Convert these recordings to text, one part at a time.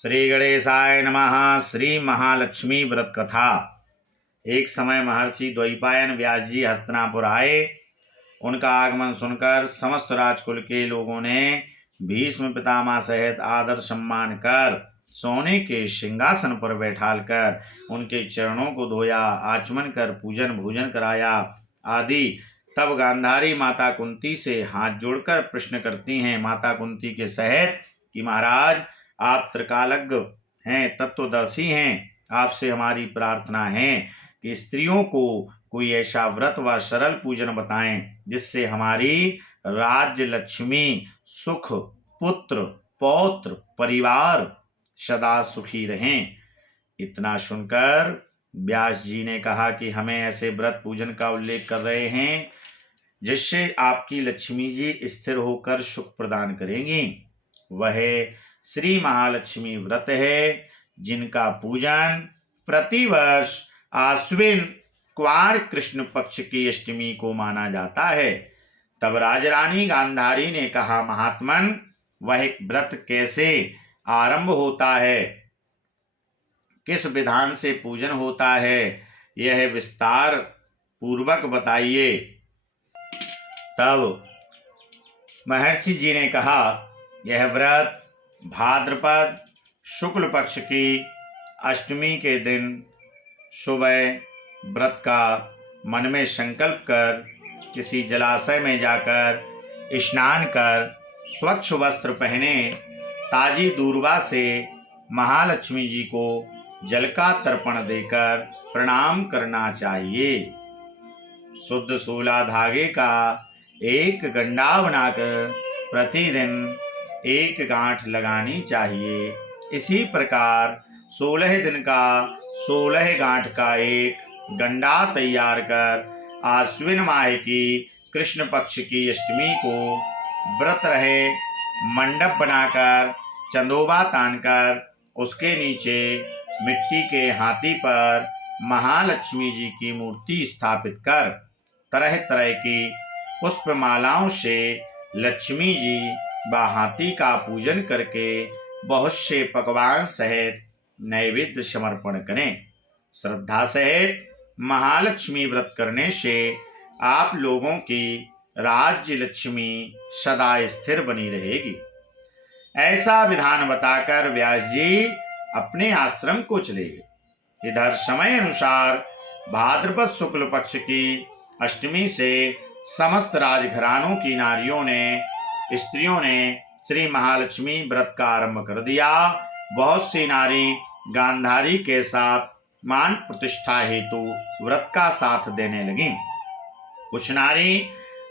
श्री गणेशाय नमः। श्री महालक्ष्मी व्रत कथा। एक समय महर्षि द्वैपायन व्यास जी हस्तिनापुर आए। उनका आगमन सुनकर समस्त राजकुल के लोगों ने भीष्म पितामह सहित आदर सम्मान कर सोने के सिंहासन पर बैठालकर उनके चरणों को धोया, आचमन कर पूजन भोजन कराया आदि। तब गांधारी माता कुंती से हाथ जोड़कर प्रश्न करती हैं, माता कुंती के सहित कि महाराज, आप त्रिकालज्ञ हैं, तत्वदर्शी हैं। आपसे हमारी प्रार्थना है कि स्त्रियों को कोई ऐसा व्रत व सरल पूजन बताएं जिससे हमारी राज्य लक्ष्मी, सुख, पुत्र, पौत्र, परिवार सदा सुखी रहें। इतना सुनकर व्यास जी ने कहा कि हमें ऐसे व्रत पूजन का उल्लेख कर रहे हैं जिससे आपकी लक्ष्मी जी स्थिर होकर सुख प्रदान करेंगी। वह श्री महालक्ष्मी व्रत है जिनका पूजन प्रतिवर्ष आश्विन क्वार कृष्ण पक्ष की अष्टमी को माना जाता है। तब राजरानी गांधारी ने कहा, महात्मन, वह व्रत कैसे आरंभ होता है, किस विधान से पूजन होता है, यह विस्तार पूर्वक बताइए। तब महर्षि जी ने कहा, यह व्रत भाद्रपद शुक्ल पक्ष की अष्टमी के दिन सुबह व्रत का मन में संकल्प कर किसी जलाशय में जाकर स्नान कर स्वच्छ वस्त्र पहने ताजी दूर्वा से महालक्ष्मी जी को जल का तर्पण देकर प्रणाम करना चाहिए। शुद्ध सोला धागे का एक गंडा बनाकर प्रतिदिन एक गांठ लगानी चाहिए। इसी प्रकार 16 दिन का 16 गांठ का एक गंडा तैयार कर आश्विन माह की कृष्ण पक्ष की अष्टमी को व्रत रहे मंडप बनाकर चंदोबा तानकर उसके नीचे मिट्टी के हाथी पर महालक्ष्मी जी की मूर्ति स्थापित कर तरह तरह की पुष्पमालाओं से लक्ष्मी जी व हाथी का पूजन करके बहुत से पकवान सहित नैवेद्य समर्पण करें। श्रद्धा सहित महालक्ष्मी व्रत करने से आप लोगों की राज्य लक्ष्मी सदा स्थिर बनी रहेगी। ऐसा विधान बताकर व्यास जी अपने आश्रम को चले गए। इधर समय अनुसार भाद्रपद शुक्ल पक्ष की अष्टमी से समस्त राजघरानों की नारियों ने, स्त्रियों ने श्री महालक्ष्मी व्रत का आरंभ कर दिया। बहुत सी नारी गांधारी के साथ मान प्रतिष्ठा हेतु व्रत का साथ देने लगी। कुछ नारी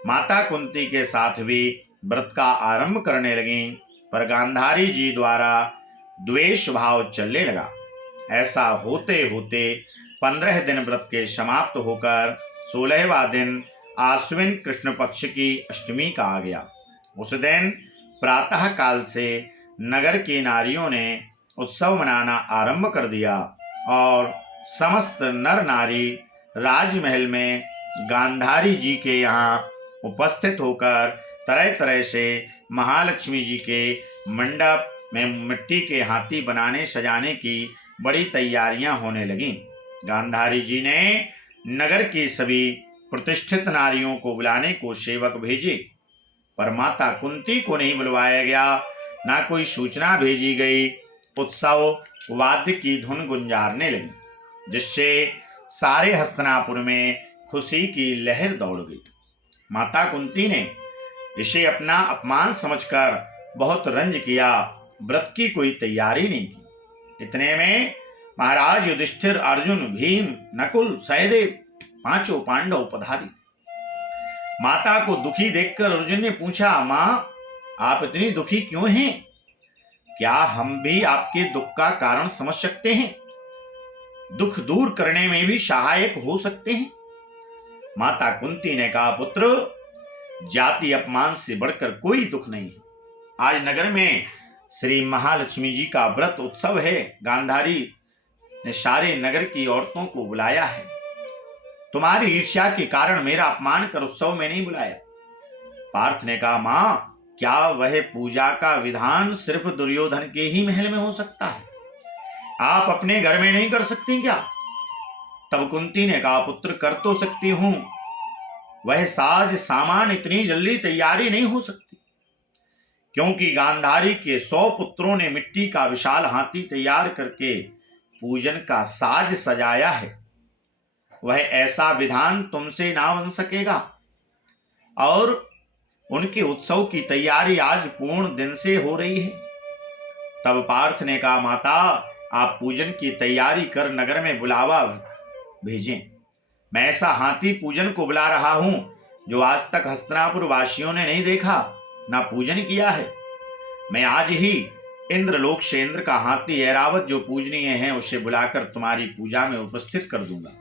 माता कुंती के साथ भी व्रत का आरंभ करने लगी, पर गांधारी जी द्वारा द्वेष भाव चलने लगा। ऐसा होते होते 15 दिन व्रत के समाप्त होकर 16वां दिन आश्विन कृष्ण पक्ष की अष्टमी का आ गया। उस दिन प्रातः काल से नगर की नारियों ने उत्सव मनाना आरंभ कर दिया और समस्त नर नारी राजमहल में गांधारी जी के यहाँ उपस्थित होकर तरह तरह से महालक्ष्मी जी के मंडप में मिट्टी के हाथी बनाने सजाने की बड़ी तैयारियां होने लगीं। गांधारी जी ने नगर की सभी प्रतिष्ठित नारियों को बुलाने को सेवक भेजे, पर माता कुंती को नहीं बुलवाया गया, ना कोई सूचना भेजी गई। उत्सव वाद्य की धुन गुंजारने लगी, जिससे सारे हस्तिनापुर में खुशी की लहर दौड़ गई। माता कुंती ने इसे अपना अपमान समझकर बहुत रंज किया, व्रत की कोई तैयारी नहीं की। इतने में महाराज युधिष्ठिर, अर्जुन, भीम, नकुल, सहदेव पांचों पांडव पधारी। माता को दुखी देखकर अर्जुन ने पूछा, माँ, आप इतनी दुखी क्यों हैं? क्या हम भी आपके दुख का कारण समझ सकते हैं? दुख दूर करने में भी सहायक हो सकते हैं। माता कुंती ने कहा, पुत्र, जाति अपमान से बढ़कर कोई दुख नहीं है। आज नगर में श्री महालक्ष्मी जी का व्रत उत्सव है। गांधारी ने सारे नगर की औरतों को बुलाया है। तुम्हारी ईर्ष्या के कारण मेरा अपमान कर उत्सव में नहीं बुलाया। पार्थ ने कहा, मां, क्या वह पूजा का विधान सिर्फ दुर्योधन के ही महल में हो सकता है? आप अपने घर में नहीं कर सकती क्या? तब कुंती ने कहा, पुत्र कर तो सकती हूं, वह साज सामान इतनी जल्दी तैयारी नहीं हो सकती, क्योंकि गांधारी के 100 पुत्रों ने मिट्टी का विशाल हाथी तैयार करके पूजन का साज सजाया है। वह ऐसा विधान तुमसे ना बन सकेगा। और उनके उत्सव की तैयारी आज पूर्ण दिन से हो रही है। तब पार्थ ने कहा, माता आप पूजन की तैयारी कर नगर में बुलावा भेजें। मैं ऐसा हाथी पूजन को बुला रहा हूं जो आज तक हस्तिनापुर वासियों ने नहीं देखा, ना पूजन किया है। मैं आज ही इंद्रलोक से इंद्र का हाथी ऐरावत जो पूजनीय है उसे बुलाकर तुम्हारी पूजा में उपस्थित कर दूंगा।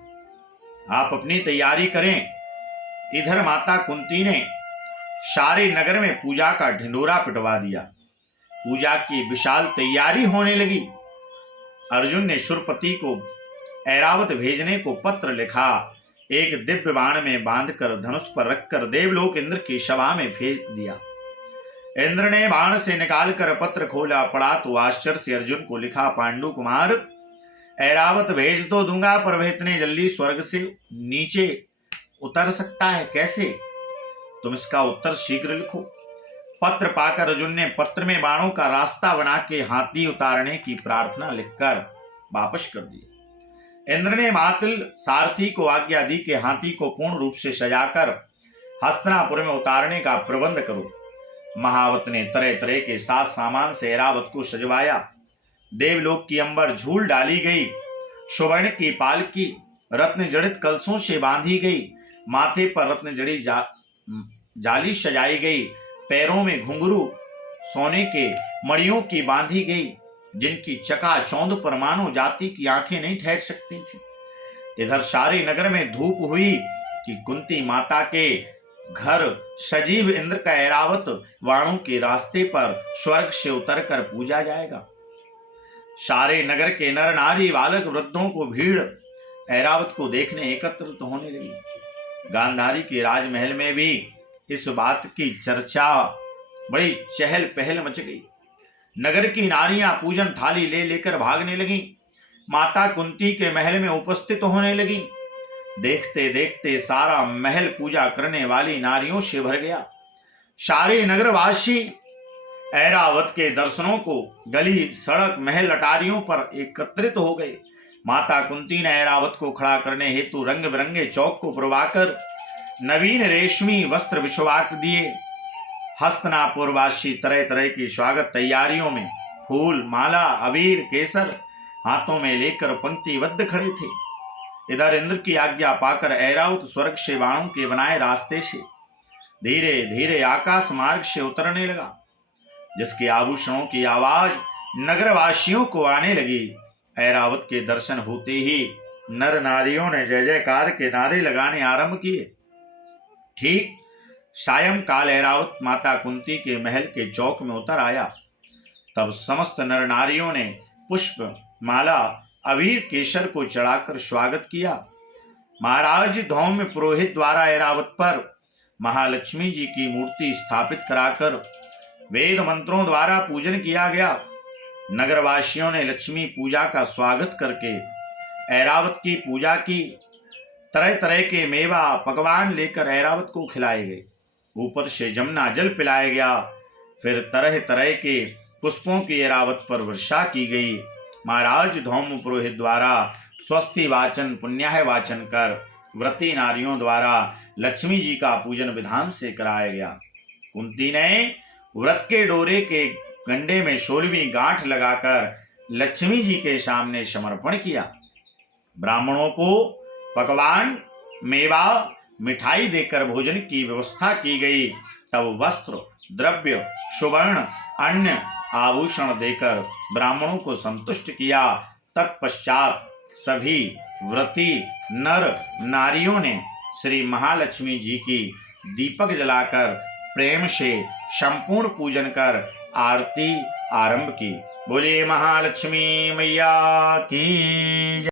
आप अपनी तैयारी करें। इधर माता कुंती ने सारे नगर में पूजा का ढिंढोरा पिटवा दिया। पूजा की विशाल तैयारी होने लगी। अर्जुन ने सुरपति को ऐरावत भेजने को पत्र लिखा। एक दिव्य बाण में बांधकर धनुष पर रखकर देवलोक इंद्र की सभा में फेंक दिया। इंद्र ने बाण से निकालकर पत्र खोला, पढ़ा तो आश्चर्य से अर्जुन को लिखा, पांडु कुमार ऐरावत भेज तो दूंगा, पर वह इतने जल्दी स्वर्ग से नीचे उतर सकता है कैसे? तुम इसका उत्तर शीघ्र लिखो। पत्र पाकर अर्जुन ने पत्र में बाणों का रास्ता बना के हाथी उतारने की प्रार्थना लिखकर वापस कर दिया। इंद्र ने मातल सारथी को आज्ञा दी कि हाथी को पूर्ण रूप से सजाकर हस्तिनापुर में उतारने का प्रबंध करो। महावत ने तरह तरह के साथ सामान से ऐरावत को सजवाया। देवलोक की अंबर झूल डाली गई। सुवर्ण की पालकी रत्न जड़ित कलशों से बांधी गई। माथे पर रत्न जड़ी जाली सजाई गई। पैरों में घुंघरू सोने के मणियों की बांधी गई, जिनकी चकाचौंध पर मानो जाति की आंखें नहीं ठहर सकती थी। इधर सारे नगर में धूप हुई कि कुंती माता के घर सजीव इंद्र का ऐरावत वाणों के रास्ते पर स्वर्ग से उतरकर पूजा जाएगा। सारे नगर के नर नारी बालक वृद्धों को भीड़ ऐरावत को देखने एकत्रित होने लगी। गांधारी के राजमहल में भी इस बात की चर्चा, बड़ी चहल पहल मच गई। नगर की नारियां पूजन थाली ले लेकर भागने लगी। माता कुंती के महल में उपस्थित होने लगी। देखते देखते सारा महल पूजा करने वाली नारियों से भर गया। सारे नगरवासी ऐरावत के दर्शनों को गली सड़क महल अटारियों पर एकत्रित हो गए। माता कुंती ने ऐरावत को खड़ा करने हेतु रंग बिरंगे चौक को पुरवाकर नवीन रेशमी वस्त्र बिछवा दिए। हस्तिनापुर वासी तरह तरह की स्वागत तैयारियों में फूल, माला, अबीर, केसर हाथों में लेकर पंक्तिबद्ध खड़े थे। इधर इंद्र की आज्ञा पाकर ऐरावत स्वर्ग से बाणों के बनाए रास्ते से धीरे धीरे आकाश मार्ग से उतरने लगा, जिसके आभूषणों की आवाज नगरवासियों को आने लगी। ऐरावत के दर्शन होते ही नर नारियों ने जय जयकार के नारे लगाने आरंभ किए। ठीक सायंकाल ऐरावत माता कुंती के महल के चौक में उतर आया। तब समस्त नर नारियों ने पुष्प, माला, अबीर, केसर को चढ़ाकर स्वागत किया। महाराज धौम्य पुरोहित द्वारा ऐरावत पर महालक्ष्मी जी की मूर्ति स्थापित कराकर वेद मंत्रों द्वारा पूजन किया गया। नगरवासियों ने लक्ष्मी पूजा का स्वागत करके ऐरावत की पूजा की। तरह तरह के मेवा पकवान लेकर ऐरावत को खिलाए गए। ऊपर से जमुना जल पिलाया गया। फिर तरह तरह के पुष्पों की ऐरावत पर वर्षा की गई। महाराज धौम्य पुरोहित द्वारा स्वस्ति वाचन, पुण्याह वाचन कर व्रती नारियों द्वारा लक्ष्मी जी का पूजन विधान से कराया गया। कुंती ने व्रत के डोरे के गंडे में 16वीं गांठ लगाकर लक्ष्मी जी के सामने समर्पण किया। ब्राह्मणों को पकवान, मेवा, मिठाई देकर भोजन की व्यवस्था की गई। तब वस्त्र, द्रव्य, सुवर्ण, अन्य आभूषण देकर ब्राह्मणों को संतुष्ट किया। तत्पश्चात सभी व्रती नर नारियों ने श्री महालक्ष्मी जी की दीपक जलाकर प्रेम से संपूर्ण पूजन कर आरती आरंभ की। बोलिए महालक्ष्मी मैया की।